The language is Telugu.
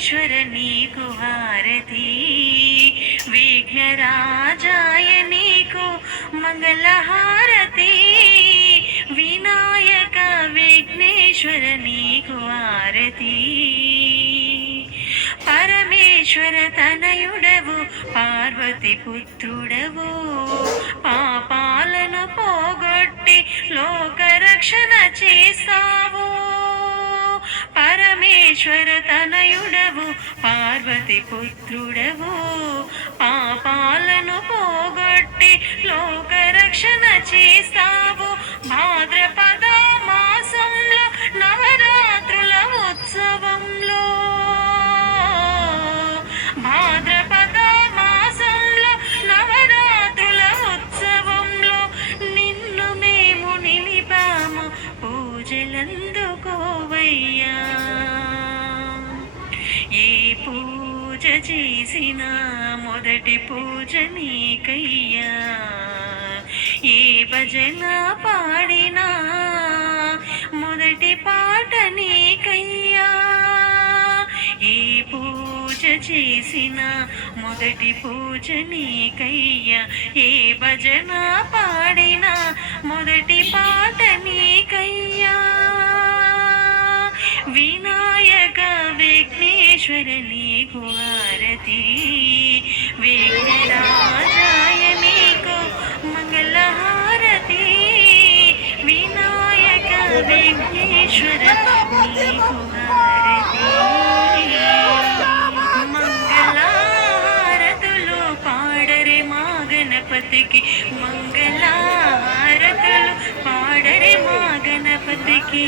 విఘ్నేశ్వర నీకు హారతి, విఘ్నరాజాయ నీకు మంగళహారతి, వినాయక విఘ్నేశ్వర నీకు హారతి. పరమేశ్వర తనయుడవు పార్వతి పుత్రుడవు, పాపాలను పోగొట్టి లోకరక్షణ చేస్తావు. పరమేశ్వర తనయుడవు పార్వతి పుత్రుడవు, పాపాలను పోగొట్టి లోకరక్షణ చేస్తావు. భాద్రపద మాసంలో నవరాత్రుల ఉత్సవంలో, భాద్రపద మాసంలో నవరాత్రుల ఉత్సవంలో నిన్ను మేము నిలిపాము, పూజలందుకోవయ్యా. ఏ పూజ చేసినా మొదటి పూజ నీకయ్యా, ఏ భజన పాడినా మొదటి పాట నీకయ్యా. ఏ పూజ చేసినా మొదటి పూజ నీకయ్యా, ఏ భజన పాడినా మొదటి పాట నీకయ్యా. వినాయక విఘ్నేశ్వర నీకు హారతి, విఘ్నరాజాయ నీకు మంగళహారతి, వినాయక విఘ్నేశ్వర నీకు హారతి. మంగళహారతులు పాడరే మా గణపతికి, మంగళహారతులు పాడరే మా గణపతికి.